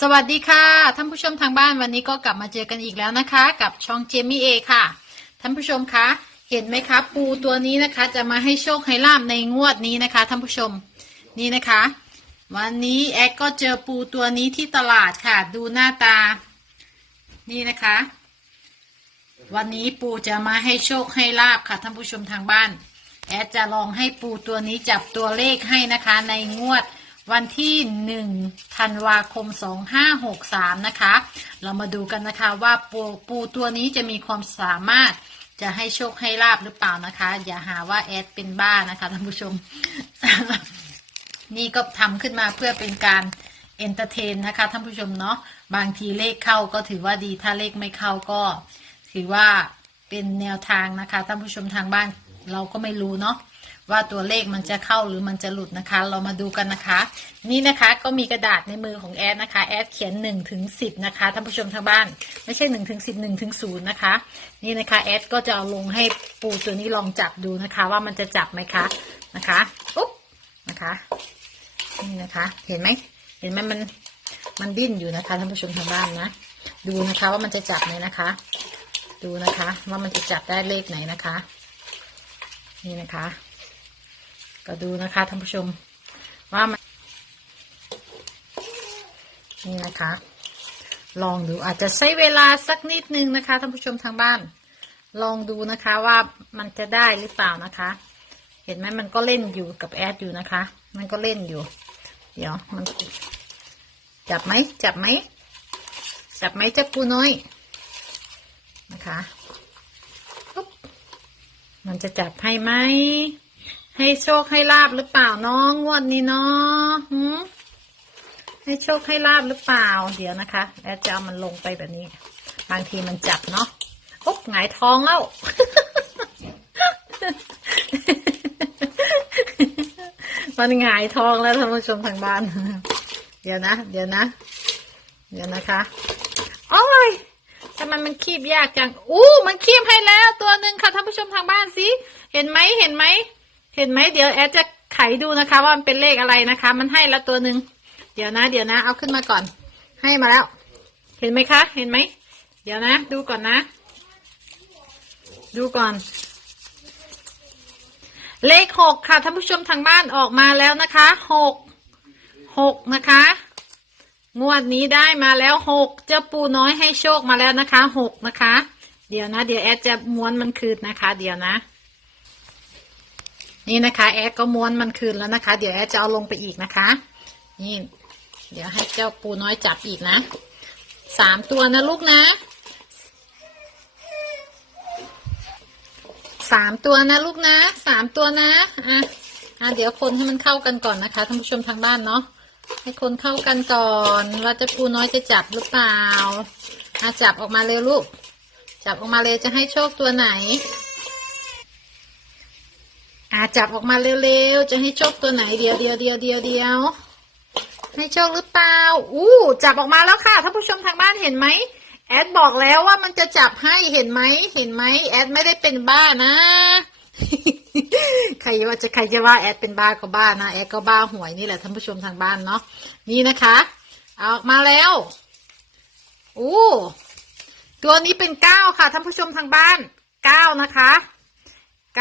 สวัสดีค่ะท่านผู้ชมทางบ้านวันนี้ก็กลับมาเจอกันอีกแล้วนะคะ กับช่องเจมี่เอค่ะท่านผู้ชมคะเห็นไหมคะปูตัวนี้นะคะ จะมาให้โชคให้ลาบในงวดนี้นะคะท่านผู้ชมนี่นะคะ วันนี้แอดก็เจอปูตัวนี้ที่ตลาดค่ะ ดูหน้าตา นี่นะคะ วันนี้ปูจะมาให้โชคให้ลาบค่ะท่านผู้ชมทางบ้าน แอดจะลองให้ปูตัวนี้จับตัวเลขให้นะคะ ในงวด วันที่หนึ่งธันวาคมสองห้าหกสามนะคะ เรามาดูกันนะคะว่าปูปูตัวนี้จะมีความสามารถจะให้โชคให้ลาบหรือเปล่านะคะ อย่าหาว่าแอดเป็นบ้านะคะท่านผู้ชม นี่ก็ทำขึ้นมาเพื่อเป็นการเอนเตอร์เทนนะคะท่านผู้ชมเนาะบางทีเลขเข้าก็ถือว่าดีถ้าเลขไม่เข้าก็ ถือว่าเป็นแนวทางนะคะท่านผู้ชมทางบ้านเราก็ไม่รู้เนาะ ว่าตัวเลขมันจะเข้าหรือมันจะหลุดนะคะ เรามาดูกันนะคะ นี่นะคะก็มีกระดาษในมือของแอดนะคะแอดเขียน1นถึงสินะคะท่านผู้ชมทางบ้าน ไม่ใช่1นถึงสิบหนึ่งถึงศูนย์นะคะ นี่นะคะแอดก็จะเอาลงให้ปูตัวนี้ลองจับดูนะคะ ว่ามันจะจับไหมคะนะคะอุ๊บนะคะนี่นะคะ เห็นไหมเห็นไหมมันมันดิ้นอยู่นะคะท่านผู้ชมทางบ้านนะดูนะคะว่ามันจะจับไหมนะคะ ดูนะคะ ว่ามันจะจับได้เลขไหนนะคะ นี่นะคะ ก็ดูนะคะท่านผู้ชม ว่ามันนี่นะคะ ลองดูอาจจะใช้เวลาสักนิดนึงนะคะท่านผู้ชมทางบ้าน ลองดูนะคะว่ามันจะได้หรือเปล่านะคะ เห็นไหมมันก็เล่นอยู่กับแอดอยู่นะคะ มันก็เล่นอยู่ เดี๋ยวมัน จับไหมจับไหมจับไหมเจ้าปูน้อยนะคะปุ๊บมันจะจับให้ไหม ให้โชคให้ลาบหรือเปล่าน้องงวดนี้เนาะให้โชคให้ลาบหรือเปล่า เดี๋ยวนะคะแอดจะเอามันลงไปแบบนี้ บางทีมันจับเนาะปุ๊บหงายท้องแล้วมันหงายท้องแล้วท่านผู้ชมทางบ้าน เดี๋ยวนะ เดี๋ยวนะ เดี๋ยวนะคะโอ้ยทำไมมันคีบยากจัง อู้ มันคีบให้แล้วตัวหนึ่งค่ะท่านผู้ชมทางบ้านสิ เห็นไหมเห็นไหม เห็นไหมเดี๋ยวแอดจะไขดูนะคะว่ามันเป็นเลขอะไรนะคะ มันให้แล้วตัวหนึ่งเดี๋ยวนะ เดี๋ยวนะ เอาขึ้นมาก่อน ให้มาแล้ว เห็นไหมคะ เห็นไหม เดี๋ยวนะ ดูก่อนนะ ดูก่อน เลขหกค่ะท่านผู้ชมทางบ้านออกมาแล้วนะคะหกหกนะคะ งวดนี้ได้มาแล้วหกเจ้าปูน้อยให้โชคมาแล้วนะคะหกนะคะ เดี๋ยวนะ เดี๋ยวแอดจะม้วนมันคืนนะคะ เดี๋ยวนะ นี่นะคะแอดก็ม้วนมันคืนแล้วนะคะ เดี๋ยวแอดจะเอาลงไปอีกนะคะ นี่ เดี๋ยวให้เจ้าปูน้อยจับอีกนะสามตัวนะลูกนะสามตัวนะลูกนะสามตัวนะอะอะเดี๋ยวคนให้มันเข้ากันก่อนนะคะท่านผู้ชมทางบ้านเนาะให้คนเข้ากันก่อนว่าเจะปูน้อยจะจับหรือเปล่าอะจับออกมาเลยลูก จับออกมาเลยจะให้โชคตัวไหน อะจับออกมาเร็วๆ จะให้โชคตัวไหนเดียวเดียวเดียวเดียวเดียวให้โชคหรือเปล่า อู้จับออกมาแล้วค่ะท่านผู้ชมทางบ้านเห็นไหมแอดบอกแล้วว่ามันจะจับให้เห็นไหมเห็นไหมแอดไม่ได้เป็นบ้านะ ใครว่าจะใครจะว่าแอดเป็นบ้าก็บ้านะแอดก็บ้าหวยนี่แหละท่านผู้ชมทางบ้านเนาะนี่นะคะเอาออกมาแล้วโอ้ตัวนี้เป็นเก้าค่ะท่านผู้ชมทางบ้านเก้านะคะ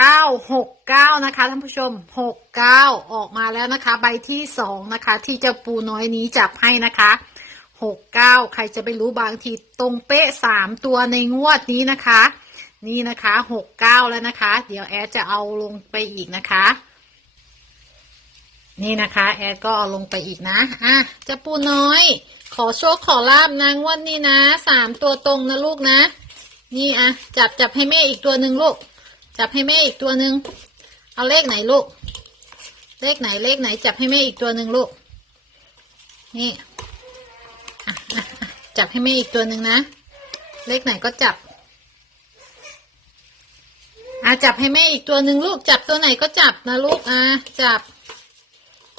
ก้าหกเก้านะคะท่านผู้ชมหกเก้าออกมาแล้วนะคะ ใบที่สองนะคะ ที่เจ้าปูน้อยนี้จับให้นะคะหกเก้าใครจะไปรู้บางทีตรงเป๊ะสามตัวในงวดนี้นะคะ นี่นะคะหกเก้าแล้วนะคะ เดี๋ยวแอดจะเอาลงไปอีกนะคะ นี่นะคะ แอดก็เอาลงไปอีกนะอะเจะปูน้อย ขอโชคขอลาบนะงวดนี้นะสามตัวตรงนะลูกนะ นี่อะจับจับให้แม่อีกตัวหนึ่งลูก จับให้แม่อีกตัวหนึ่งเอาเลขไหนลูก เลขไหนเลขไหน จับให้แม่อีกตัวหนึ่งลูก นี่จับให้แม่อีกตัวหนึ่งนะ เลขไหนก็จับอะจับให้แม่อีกตัวหนึ่งลูก จับตัวไหนก็จับนะลูกอะจับ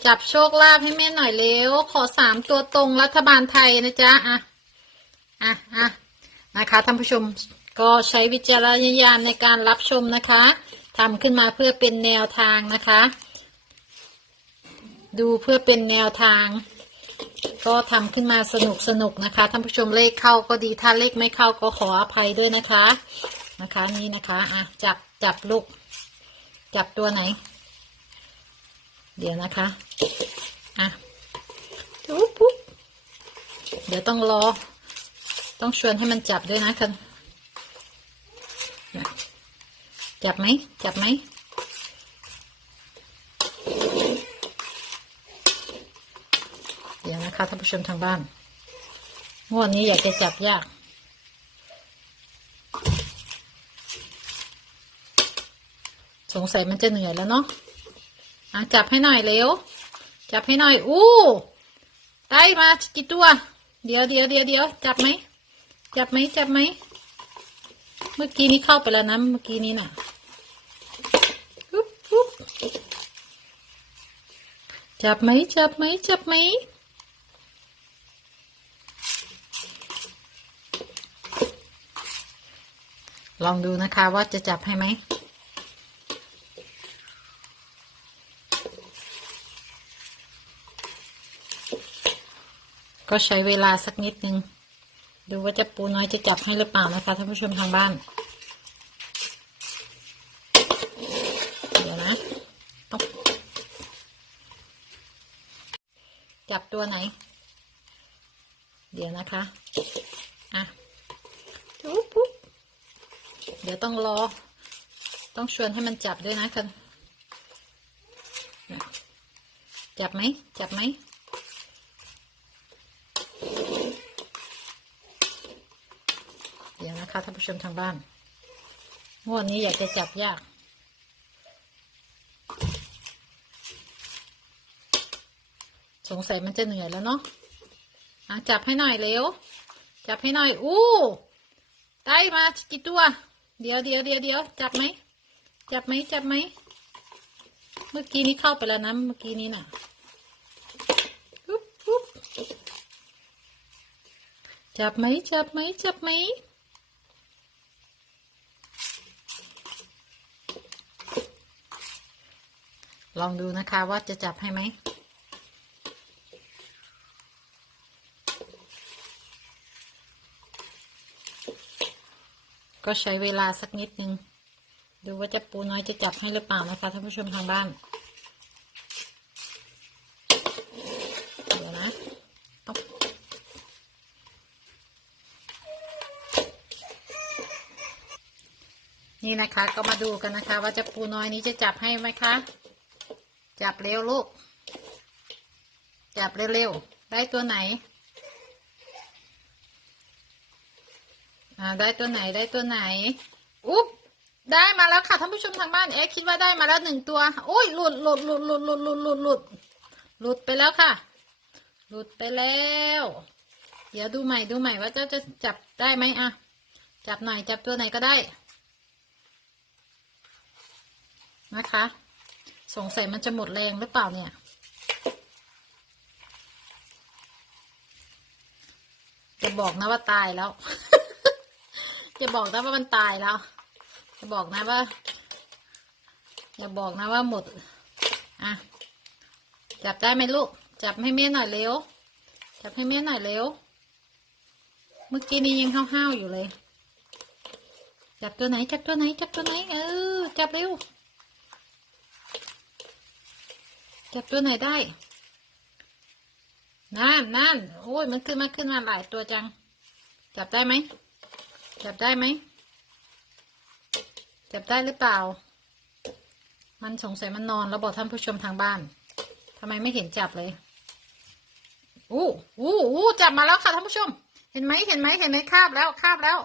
จับโชคลาภให้แม่หน่อยเร็วขอสามตัวตรงรัฐบาลไทยนะจ๊ะอะอะอะนะคะท่านผู้ชม ก็ใช้วิจารณญาณในการรับชมนะคะทำขึ้นมาเพื่อเป็นแนวทางนะคะ ดูเพื่อเป็นแนวทาง ก็ทำขึ้นมาสนุกสนุกนะคะท่านผู้ชมเลขเข้าก็ดีถ้าเลขไม่เข้าก็ขออภัยด้วยนะคะนะคะนี่นะคะอะจับจับลูก จับตัวไหน เดี๋ยวนะคะอะปุ๊บปุ๊บเดี๋ยวต้องรอ ต้องชวนให้มันจับด้วยนะคันน่ะ จับไหม จับไหม เดี๋ยวนะคะท่านผู้ชมทางบ้านงวดนี้อยากจะจับยาก สงสัยมันจะเหนื่อยแล้วเนาะอะจับให้หน่อยเร็ว จับให้หน่อย อู้ ได้มากี่ตัว เดี๋ยวเดี๋ยวเดี๋ยวเดี๋ยวจับไหม จับไหม จับไหม เมื่อกี้นี้เข้าไปแล้วนะ เมื่อกี้นี้น่ะปุ๊บปุ๊บ จับไหมจับไหมจับไหมลองดูนะคะว่าจะจับให้ไหม ก็ใช้เวลาสักนิดนึง ดูว่าจะปูน้อยจะจับให้หรือเปล่านะคะท่านผู้ชมทางบ้าน เดี๋ยวนะต้อง จับตัวไหน เดี๋ยวนะคะ อะปุ๊บปุ๊บเดี๋ยวต้องรอ ต้องชวนให้มันจับด้วยนะคันน่ะจับไหม จับไหม เดี๋ยวนะคะท่านผู้ชมทางบ้านงวดนี้อยากจะจับยาก สงสัยมันจะเหนื่อยแล้วเนาะอะจับให้หน่อยเร็ว จับให้หน่อย อู้ ได้มากี่ตัว เดี๋ยวเดี๋ยวเดี๋ยวเดี๋ยวจับไหม จับไหมจับไหม เมื่อกี้นี้เข้าไปแล้วนะ เมื่อกี้นี้น่ะปุ๊บปุ๊บจับไหมจับไหมจับไหม ลองดูนะคะว่าจะจับให้ไหม ก็ใช้เวลาสักนิดนึง ดูว่าจะปูน้อยจะจับให้หรือเปล่านะคะท่านผู้ชมทางบ้าน เดี๋ยวนะนี่นะคะ ก็มาดูกันนะคะ ว่าจะปูน้อยนี้จะจับให้ไหมคะ จับเร็วลูก จับเร็วๆ ได้ตัวไหน อ่าได้ตัวไหนได้ตัวไหนอุ๊บได้มาแล้วค่ะท่านผู้ชมทางบ้านเอ๊ะคิดว่าได้มาแล้วหนึ่งตัวอุ้ยหลุดหลุดหลุดหลุดหลุดหลุดหลุดหลุดหลุดไปแล้วค่ะ หลุดไปแล้ว เดี๋ยวดูใหม่ดูใหม่ว่าเจ้าจะจับได้ไหมอะ จับหน่อยจับตัวไหนก็ได้ นะคะ สงสัยมันจะหมดแรงหรือเปล่าเนี่ยจะบอกนะว่าตายแล้ว จะบอกนะว่ามันตายแล้วจะบอกนะว่า อย่าบอกนะว่าหมด อะ จับได้ไหมลูก จับให้เมียหน่อยเร็ว จับให้เมียหน่อยเร็ว เมื่อกี้นี้ยังห้าวๆอยู่เลย จับตัวไหน จับตัวไหน จับตัวไหน เออ จับเร็ว จับตัวไหนได้ นั่นนั่นโอ้ย มันขึ้นมาขึ้นมาหลายตัวจัง จับได้ไหม จับได้ไหม จับได้หรือเปล่า มันสงสัยมันนอนแล้วบอกท่านผู้ชมทางบ้านทำไมไม่เห็นจับเลย อู้อู้อู้จับมาแล้วค่ะท่านผู้ชม เห็นไหมเห็นไหมเห็นไหมคาบแล้วคาบแล้ว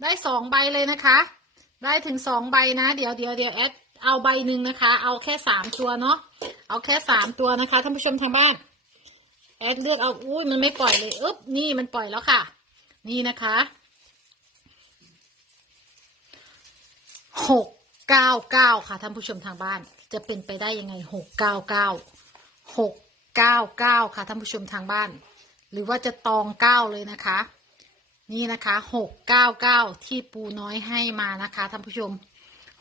ได้สองใบเลยนะคะ ได้ถึงสองใบนะ เดี๋ยวเดี๋ยวเดี๋ยวแอดเอาใบหนึ่งนะคะ เอาแค่สามตัวเนาะ เอาแค่สามตัวนะคะท่านผู้ชมทางบ้าน แอดเลือกเอา อุ้ยมันไม่ปล่อยเลย อึ๊บ นี่มันปล่อยแล้วค่ะ นี่นะคะ หกเก้าเก้าค่ะท่านผู้ชมทางบ้าน จะเป็นไปได้ยังไงหกเก้าเก้าหกเก้าเก้าค่ะท่านผู้ชมทางบ้าน หรือว่าจะตองเก้าเลยนะคะ นี่นะคะหกเก้าเก้าที่ปูน้อยให้มานะคะท่านผู้ชม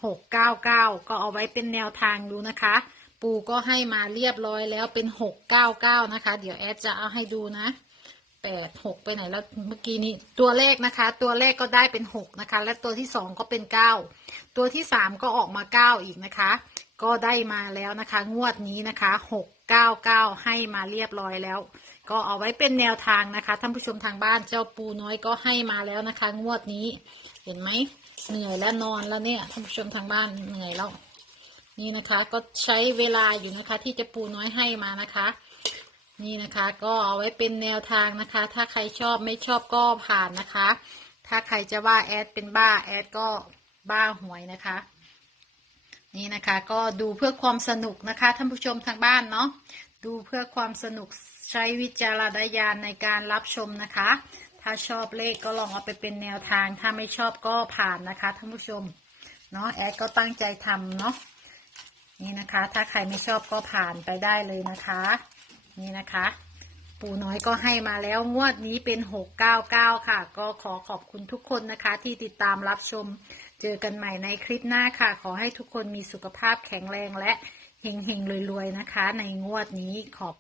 หกเก้าเก้าก็เอาไว้เป็นแนวทางดูนะคะ ปูก็ให้มาเรียบร้อยแล้วเป็นหกเก้าเก้านะคะ เดี๋ยวแอดจะเอาให้ดูนะ แปดหกไปไหนแล้วเมื่อกี้นี้ตัวเลขนะคะ ตัวเลขก็ได้เป็นหกนะคะ และตัวที่สองก็เป็นเก้าตัวที่สามก็ออกมาเก้าอีกนะคะ ก็ได้มาแล้วนะคะ งวดนี้นะคะหกเก้าเก้าให้มาเรียบร้อยแล้ว ก็เอาไว้เป็นแนวทางนะคะท่านผู้ชมทางบ้านเจ้าปูน้อยก็ให้มาแล้วนะคะ งวดนี้ เห็นไหมเหนื่อยแล้วนอนแล้วเนี่ยท่านผู้ชมทางบ้านเหนื่อยแล้วนี่นะคะ ก็ใช้เวลาอยู่นะคะ ที่เจะปูน้อยให้มานะคะ นี่นะคะก็เอาไว้เป็นแนวทางนะคะ ถ้าใครชอบไม่ชอบก็ผ่านนะคะ ถ้าใครจะว่าแอดเป็นบ้าแอดก็บ้าหวยนะคะ นี่นะคะก็ดูเพื่อความสนุกนะคะท่านผู้ชมทางบ้านเนาะดูเพื่อความสนุกใช้วิจารณญาณในการรับชมนะคะ ถ้าชอบเลขก็ลองเอาไปเป็นแนวทาง ถ้าไม่ชอบก็ผ่านนะคะท่านผู้ชมเนาะแอดก็ตั้งใจทำเนาะนี่นะคะ ถ้าใครไม่ชอบก็ผ่านไปได้เลยนะคะ นี่นะคะ ปู่น้อยก็ให้มาแล้วงวดนี้เป็น 699 ค่ะ ก็ขอขอบคุณทุกคนนะคะ ที่ติดตามรับชม เจอกันใหม่ในคลิปหน้าค่ะ ขอให้ทุกคนมีสุขภาพแข็งแรงและเฮงๆรวยๆนะคะ ในงวดนี้ขอบ